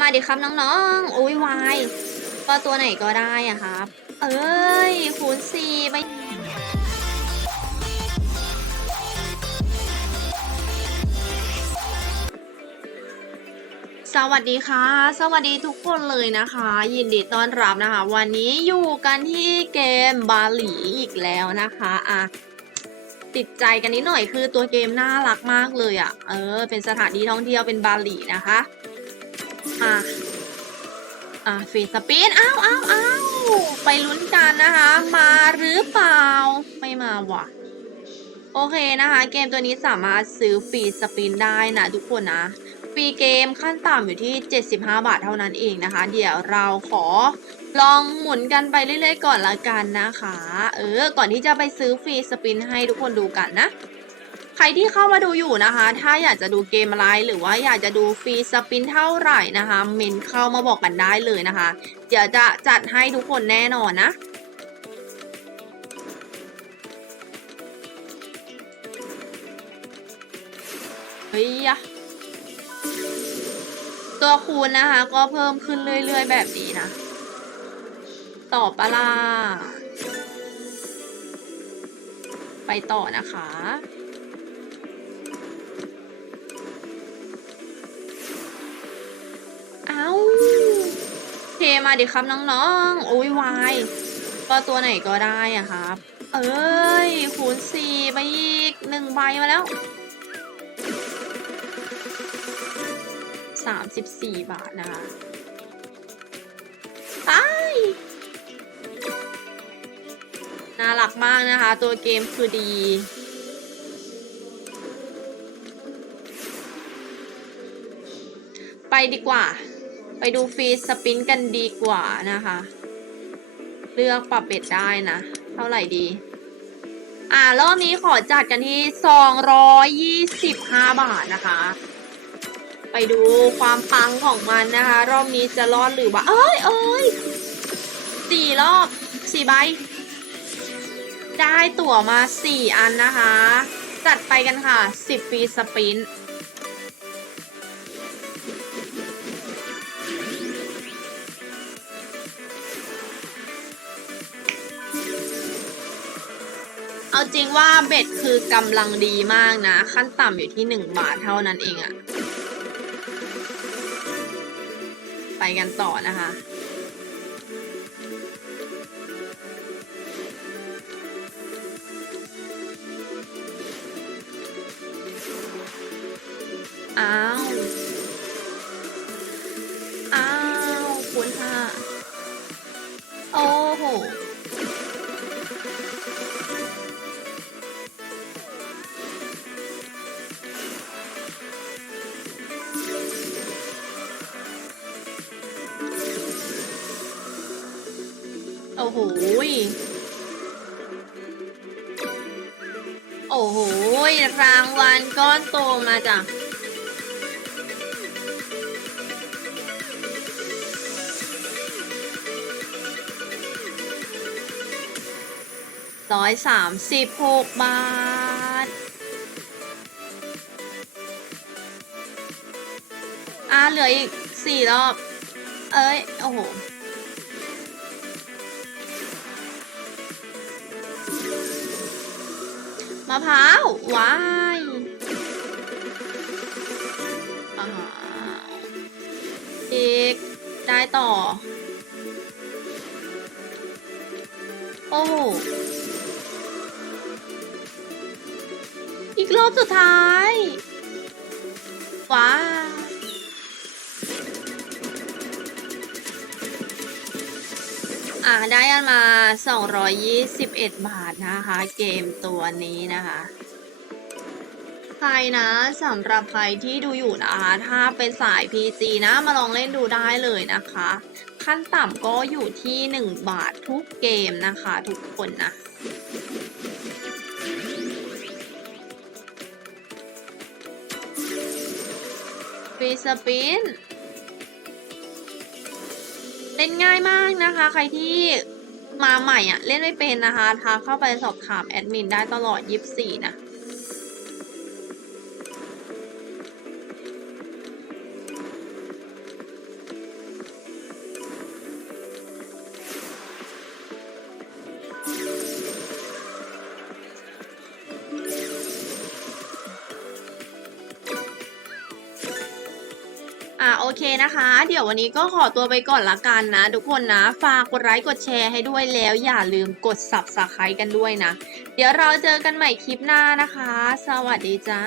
มาดิครับน้องๆ โอ้ยวายก็ตัวไหนก็ได้อะครับ เอ้ยคูณสี่ไปสวัสดีค่ะ สวัสดีทุกคนเลยนะคะ ยินดีต้อนรับนะคะ วันนี้อยู่กันที่เกมบาหลีอีกแล้วนะคะอะติดใจกันนิดหน่อยคือตัวเกมน่ารักมากเลยอะ่ะ เออ เป็นสถานที่ท่องเที่ยวเป็นบาหลีนะคะ อะอะฟีสปินอ้าวอ้าวอ้าวไปลุ้นกันนะคะ มาหรือเปล่า ไม่มาว่ะ โอเคนะคะ เกมตัวนี้สามารถซื้อฟรีสปินได้นะทุกคนนะฟรีเกมขั้นต่ำอยู่ที่ 75 บาทเท่านั้นเองนะคะ เดี๋ยวเราขอลองหมุนกันไปเรื่อยๆก่อนละกันนะคะ เออ ก่อนที่จะไปซื้อฟรีสปินให้ทุกคนดูกันนะ รที่เข้ามาดูอยู่นะคะ ถ้าอยากจะดูเกมอะไรหรือว่าอยากจะดูฟรีสปินเท่าไหร่นะคะ เมนเข้ามาบอกกันได้เลยนะคะ เดี๋ยวจะจัดให้ทุกคนแน่นอนนะเฮ้ยยะตัวคูณนะคะ ก็เพิ่มขึ้นเรื่อย ๆ แบบนี้นะ ต่อปลาไปต่อนะคะ เอาเทมาดิครับน้องๆ โอ้ยวายก็ตัวไหนก็ได้อะครับ เอ้ย คูณสี่ไปอีกหนึ่งใบมาแล้วสามสิบสี่บาทนะคะไอ้ายน่ารักมากนะคะ ตัวเกมคือดีไปดีกว่า ไปดูฟรีสปินกันดีกว่านะคะ เลือกปรับเบ็ดได้นะ เท่าไหร่ดี อ่ารอบนี้ขอจัดกันที่ 225 บาทนะคะ ไปดูความปังของมันนะคะ รอบนี้จะรอดหรือว่า เอ้ยเอ้ยสี่รอบสี่ใบ ได้ตั๋วมาสี่อันนะคะ จัดไปกันค่ะสิบฟรีสปิน เอาจริงว่าเบ็ดคือกำลังดีมากนะ ขั้นต่ำอยู่ที่หนึ่งบาทเท่านั้นเองอะไปกันต่อนะคะ อ้า อ้โหโอ้โห รางวัลก้อนโตมาจ้ะร้อยสามสิบหกบาท อ่าเหลืออีกสี่รอบ เอ้ย โอ้โหะพร้าวว้ายอีกได้ต่อ โอ้อีกรอบสุดท้าย ว้า อ่าได้กันมา 221 บาทนะคะ เกมตัวนี้นะคะใครนะสำหรับใครที่ดูอยู่นะคะถ้าเป็นสาย PC นะมาลองเล่นดูได้เลยนะคะ ขั้นต่ำก็อยู่ที่ 1 บาททุกเกมนะคะทุกคนนะฟีสปิน ล่นง่ายมากนะคะ ใครที่มาใหม่อะ เล่นไม่เป็นนะคะทักเข้าไปสอบถามแอดมินได้ตลอด 24 นะ อ่าโอเคนะคะ เดี๋ยววันนี้ก็ขอตัวไปก่อนละกันนะ ทุกคนนะ ฝากกดไลค์กดแชร์ให้ด้วยแล้วอย่าลืมกด subscribe กันด้วยนะ เดี๋ยวเราเจอกันใหม่คลิปหน้านะคะ สวัสดีจ้า